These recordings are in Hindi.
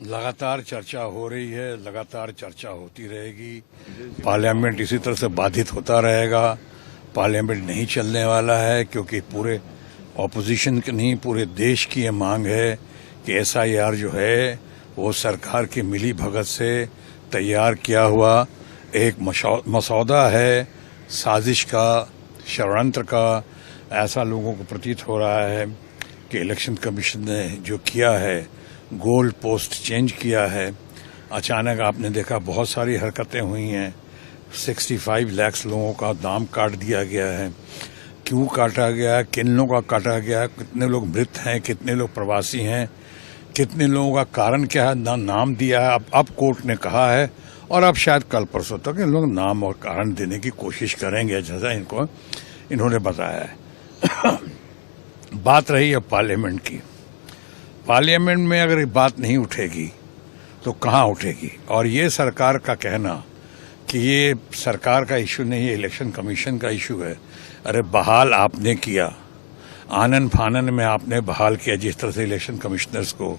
लगातार चर्चा हो रही है, लगातार चर्चा होती रहेगी। पार्लियामेंट इसी तरह से बाधित होता रहेगा। पार्लियामेंट नहीं चलने वाला है क्योंकि पूरे ऑपोजिशन की नहीं, पूरे देश की ये मांग है कि एसआईआर जो है वो सरकार की मिली भगत से तैयार किया हुआ एक मसौदा है, साजिश का, षड्यंत्र का। ऐसा लोगों को प्रतीत हो रहा है कि इलेक्शन कमीशन ने जो किया है, गोल पोस्ट चेंज किया है। अचानक आपने देखा बहुत सारी हरकतें हुई हैं। 65 लाख लोगों का दाम काट दिया गया है। क्यों काटा गया, किन लोगों का काटा गया, कितने लोग मृत हैं, कितने लोग प्रवासी हैं, कितने लोगों का कारण क्या है, नाम दिया है। अब कोर्ट ने कहा है और अब शायद कल परसों तक इन लोग नाम और कारण देने की कोशिश करेंगे, जैसा इन्होंने बताया है। बात रही है पार्लियामेंट की। पार्लियामेंट में अगर ये बात नहीं उठेगी तो कहाँ उठेगी? और ये सरकार का कहना कि ये सरकार का इशू नहीं है, इलेक्शन कमीशन का इशू है। अरे बहाल आपने किया, आनन फानन में आपने बहाल किया। जिस तरह से इलेक्शन कमिश्नर्स को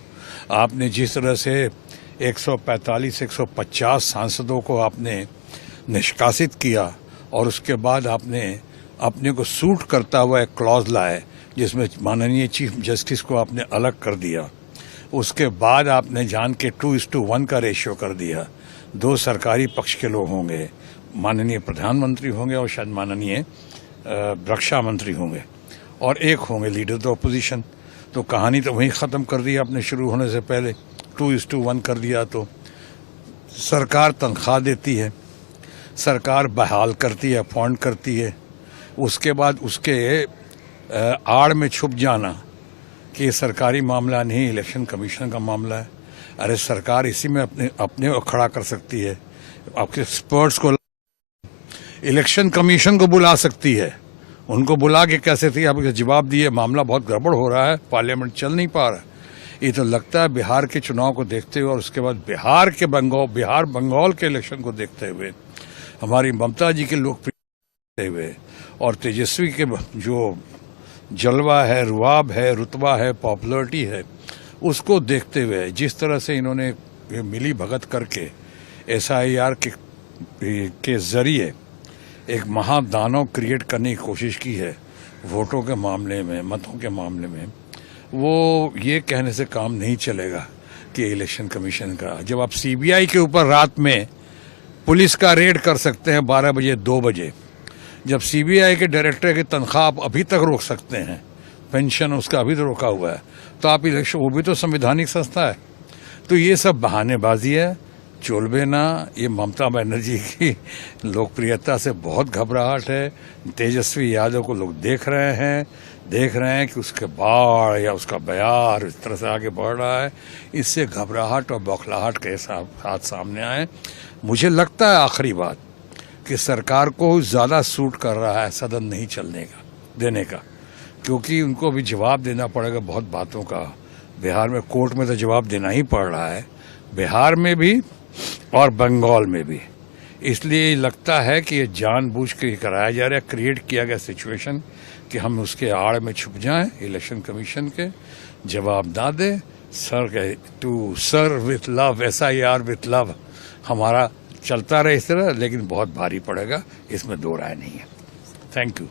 आपने, जिस तरह से 145-150 सांसदों को आपने निष्कासित किया और उसके बाद आपने अपने को सूट करता हुआ एक क्लॉज लाए जिसमें माननीय चीफ जस्टिस को आपने अलग कर दिया। उसके बाद आपने जान के 2:1 का रेशियो कर दिया। 2 सरकारी पक्ष के लोग होंगे, माननीय प्रधानमंत्री होंगे और शायद माननीय रक्षा मंत्री होंगे, और एक होंगे लीडर द अपोजिशन। तो कहानी तो वहीं ख़त्म कर दी आपने शुरू होने से पहले। 2:1 कर दिया तो सरकार तनख्वाह देती है, सरकार बहाल करती है, अपॉइंट करती है। उसके बाद उसके आड़ में छुप जाना कि ये सरकारी मामला नहीं, इलेक्शन कमीशन का मामला है। अरे सरकार इसी में अपने को खड़ा कर सकती है। आपके एक्सपर्ट्स को, इलेक्शन कमीशन को बुला सकती है। उनको बुला के कैसे थी आपके जवाब दिए, मामला बहुत गड़बड़ हो रहा है, पार्लियामेंट चल नहीं पा रहा है। ये तो लगता है बिहार के चुनाव को देखते हुए और उसके बाद बिहार बंगाल के इलेक्शन को देखते हुए, हमारी ममता जी के लोकप्रिय हुए और तेजस्वी के जो जलवा है, रुआब है, रुतबा है, पॉपुलरिटी है, उसको देखते हुए जिस तरह से इन्होंने मिली भगत करके एसआईआर के जरिए एक महादानव क्रिएट करने की कोशिश की है वोटों के मामले में, मतों के मामले में, वो ये कहने से काम नहीं चलेगा कि इलेक्शन कमीशन का। जब आप सीबीआई के ऊपर रात में पुलिस का रेड कर सकते हैं 12 बजे 2 बजे, जब सीबीआई के डायरेक्टर की तनख्वाह आप अभी तक रोक सकते हैं, पेंशन उसका अभी तो रोका हुआ है, तो आप इलेक्शन, वो भी तो संवैधानिक संस्था है। तो ये सब बहानेबाजी है, चोलबे ना। ये ममता बनर्जी की लोकप्रियता से बहुत घबराहट है। तेजस्वी यादव को लोग देख रहे हैं कि उसके बाढ़ या उसका बयार इस तरह से आगे बढ़ रहा है। इससे घबराहट और बौखलाहट के साथ सामने आए। मुझे लगता है आखिरी बात कि सरकार को ज़्यादा सूट कर रहा है सदन नहीं चलने का, देने का, क्योंकि उनको भी जवाब देना पड़ेगा बहुत बातों का। बिहार में कोर्ट में तो जवाब देना ही पड़ रहा है, बिहार में भी और बंगाल में भी। इसलिए लगता है कि ये जानबूझ के कराया जा रहा है, क्रिएट किया गया सिचुएशन कि हम उसके आड़ में छुप जाएं, इलेक्शन कमीशन के जवाब ना दें। To serve with love, SIR with love हमारा चलता रहे इस तरह, लेकिन बहुत भारी पड़ेगा, इसमें दो राय नहीं है। Thank you.